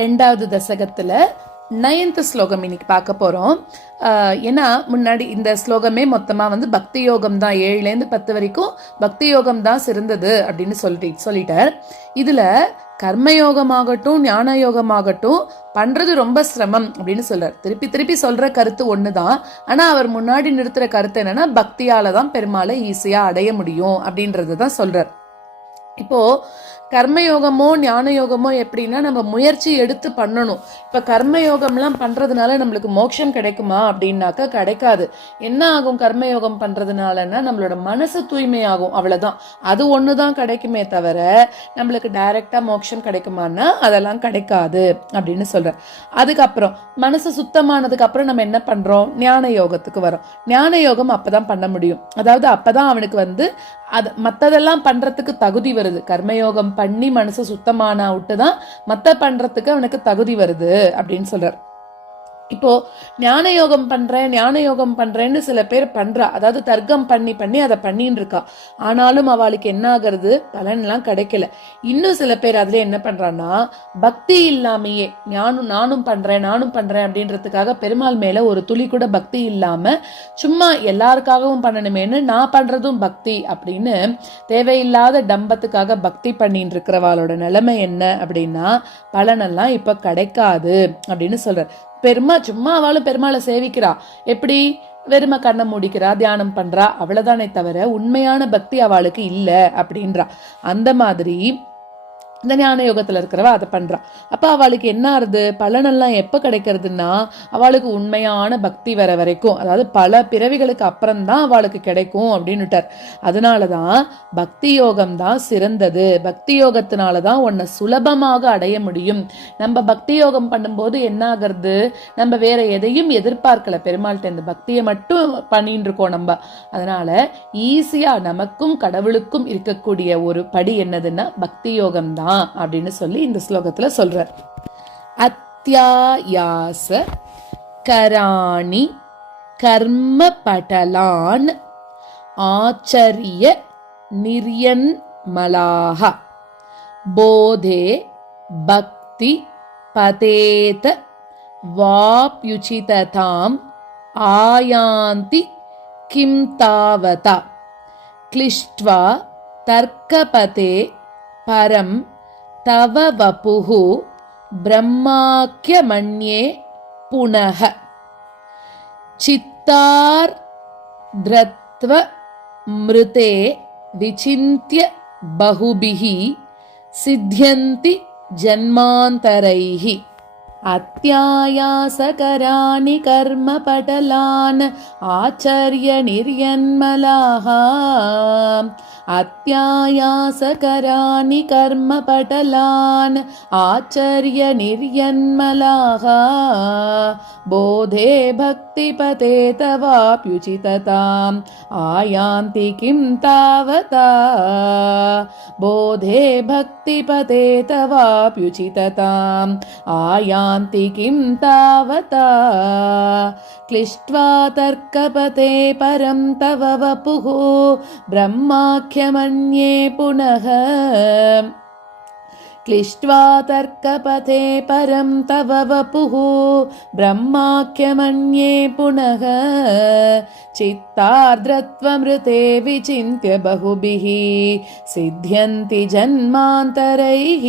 ரெண்டாவது தசகத்துல 9th ஸ்லோகம் இன்னைக்கு பார்க்க போறோம். ஏன்னா முன்னாடி இந்த ஸ்லோகமே மொத்தமா பக்தி யோகம் தான், 7லேருந்து 10 வரைக்கும் பக்தி யோகம் தான் சிறந்தது அப்படின்னு சொல்லிட்டார். இதுல கர்மயோகமாகட்டும் ஞான யோகமாகட்டும் பண்றது ரொம்ப சிரமம் அப்படின்னு சொல்றார். திருப்பி திருப்பி சொல்ற கருத்து ஒண்ணுதான். ஆனா அவர் முன்னாடி நிறுத்துற கருத்து என்னன்னா, பக்தியால தான் பெருமாளை ஈஸியா அடைய முடியும் அப்படின்றது தான் சொல்றார். இப்போ கர்மயோகமோ ஞான யோகமோ எப்படின்னா, நம்ம முயற்சி எடுத்து பண்ணணும். இப்ப கர்மயோகம்லாம் பண்றதுனால நம்மளுக்கு மோட்சம் கிடைக்குமா அப்படின்னாக்கா கிடைக்காது. என்ன ஆகும் கர்மயோகம் பண்றதுனாலன்னா, நம்மளோட மனசு தூய்மையாகும், அவ்வளவுதான். அது ஒண்ணுதான் கிடைக்குமே தவிர நம்மளுக்கு டைரக்டா மோட்சம் கிடைக்குமான்னா அதெல்லாம் கிடைக்காது அப்படின்னு சொல்ற. அதுக்கப்புறம் மனசு சுத்தமானதுக்கு அப்புறம் நம்ம என்ன பண்றோம், ஞான யோகத்துக்கு வரோம். ஞான யோகம் அப்பதான் பண்ண முடியும். அதாவது அப்பதான் அவனுக்கு அது மத்ததெல்லாம் பண்றதுக்கு தகுதி வருது. கர்மயோகம் பண்ணி மனசு சுத்தமான விட்டுதான் மத்த பண்றதுக்கு அவனுக்கு தகுதி வருது அப்படின்னு சொல்றார். இப்போ ஞான யோகம் பண்றேன்னு சில பேர் பண்றா. அதாவது தர்க்கம் பண்ணி அதை பண்ணின்னு இருக்கா. ஆனாலும் அவளுக்கு என்ன ஆகிறது, பலன்லாம் கிடைக்கல. இன்னும் சில பேர் அதுல என்ன பண்றான்னா, பக்தி இல்லாமையே நானும் பண்றேன் அப்படின்றதுக்காக பெருமாள் மேல ஒரு துளி கூட பக்தி இல்லாம சும்மா எல்லாருக்காகவும் பண்ணணுமேனு நான் பண்றதும் பக்தி அப்படின்னு தேவையில்லாத டம்பத்துக்காக பக்தி பண்ணிட்டு இருக்கிறவாளோட நிலைமை என்ன அப்படின்னா, பலனெல்லாம் இப்ப கிடைக்காது அப்படின்னு சொல்ற. சும்மா அவளும் பெருமாளை சேவிக்கிறா. எப்படி, வெறும கண்ணை மூடிக்கிறா, தியானம் பண்றா, அவ்வளவுதானே தவிர உண்மையான பக்தி அவளுக்கு இல்ல அப்படின்றா. அந்த மாதிரி இந்த ஞான யோகத்துல இருக்கிறவ அதை பண்றா. அப்ப அவளுக்கு என்ன ஆறுது, பலனெல்லாம் எப்ப கிடைக்கிறதுனா, அவளுக்கு உண்மையான பக்தி வர வரைக்கும், அதாவது பல பிறவிகளுக்கு அப்புறம்தான் அவளுக்கு கிடைக்கும் அப்படின்னுட்டார். அதனாலதான் பக்தி யோகம் தான் சிறந்தது. பக்தி யோகத்தினாலதான் உன்னை சுலபமாக அடைய முடியும். நம்ம பக்தி யோகம் பண்ணும்போது என்ன ஆகிறது, நம்ம வேற எதையும் எதிர்பார்க்கல, பெருமாள்கிட்ட இந்த பக்தியை மட்டும் பண்ணிட்டு இருக்கோம் நம்ம. அதனால ஈஸியா நமக்கும் கடவுளுக்கும் இருக்கக்கூடிய ஒரு படி என்னதுன்னா பக்தி யோகம் தான் அப்படின்னு சொல்லி இந்த ஸ்லோகத்துல சொல்றார். அத்யாயாச கராணி கர்ம படலான் ஆச்சரிய நிர்யன்மலாஹ போதே பக்தி பதேத வாப்யுசிததாம் ஆயாந்தி கிம் தாவதா க்ளிஷ்ட்வா தர்க்கபதே பரம் தவ வபுஹு பிரம்மாக்யமன்யே புனஹ சித்தார் த்ரத்வ மிருதே விசிந்த்ய பஹுபிஹி சித்யந்தி ஜன்மாந்தரைஹி அத்யாயாசகராணி கர்ம படலான் ஆச்சரிய நிர்யன்மலாஹ அத்யாயாசகராணி கர்ம படலான் ஆச்சரிய நிர்யன்மலாஹ போதே பக்தி பதே தவாப்யுசிததாம் ஆயாந்தி கிம் தாவதா போதே பக்தி பதே தவாப்யுசிததாம் ஆயாந்தி கிம் தாவதா க்ளிஷ்ட்வா தர்க்கபதே பரம் தவ வபுஹு பிரம்மாக்யமன்யே புனஹ क्लिष्ट्वा तर्कपथे परं तव वपुः ब्रह्माख्यमन्ये पुनः चित्तार्द्रत्वमृते विचिन्त्य बहुभिः सिद्ध्यन्ति जन्मान्तरैः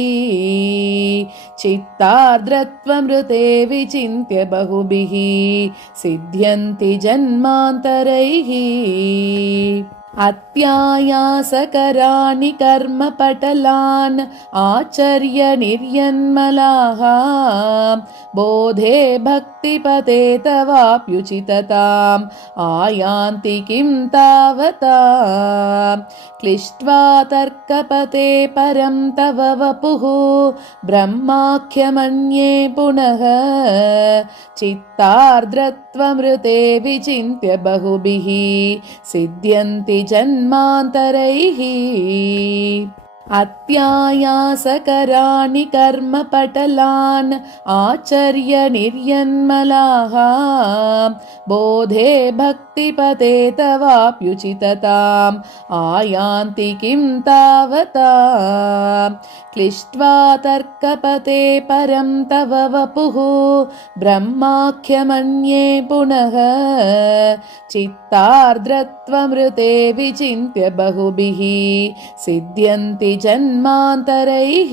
चित्तार्द्रत्वमृते विचिन्त्य बहुभिः सिद्ध्यन्ति जन्मान्तरैः अत्यायासकराणि कर्म पटलान् आचर्य निर्यन्मलाः बोधे भक्तिपते तवाप्युचितताम् आयान्ति किं तावता क्लिष्ट्वा तर्कपते परं तव वपुः ब्रह्माख्यमन्ये पुनः चित्तार्द्रत्वमृते विचिन्त्य बहुभिः सिद्ध्यन्ति जन्मान्तरैः अत्यायासकराणि कर्मपटलान् आचर्य निर्यन्मलाः बोधे भक्तिपते तवाप्युचितताम् आयान्ति किं तावता क्लिष्ट्वा तर्कपते परं तव वपुः ब्रह्माख्यमन्ये पुनः चित्तार्द्रत्वमृते विचिन्त्य बहुभिः सिद्ध्यन्ति जन्मान्तरैः।